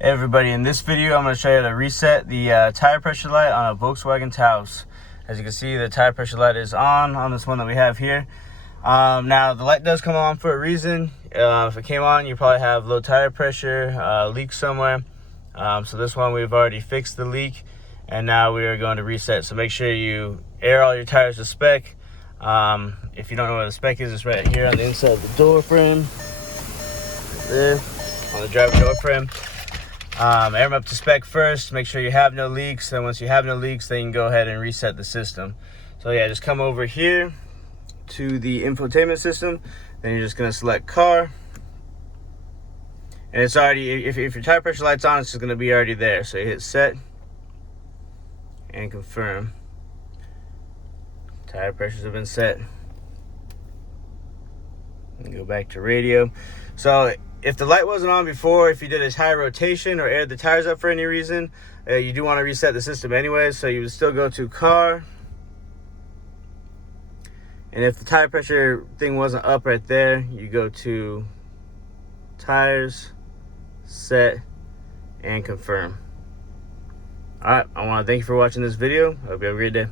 Hey everybody, in this video I'm going to show you how to reset the tire pressure light on a Volkswagen Taos. As you can see, the tire pressure light is on this one that we have here. Now the light does come on for a reason. If it came on, you probably have low tire pressure, leak somewhere. So this one we've already fixed the leak, and now we are going to reset. So make sure you air all your tires to spec. If you don't know where the spec is, it's right here on the inside of the door frame. Right there, on the driver door frame. Air them up to spec first, make sure you have no leaks. Then once you have no leaks, then you can go ahead and reset the system. So yeah, just come over here to the infotainment system. Then you're just going to select car. And it's already, if your tire pressure light's on, it's just going to be already there. So you hit set and confirm. Tire pressures have been set. And go back to radio. So if the light wasn't on before, if you did a tire rotation or aired the tires up for any reason, you do want to reset the system anyway. So you would still go to car. And if the tire pressure thing wasn't up right there, you go to tires, set, and confirm. All right, I want to thank you for watching this video. I hope you have a great day.